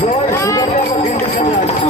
Lord, you don't have a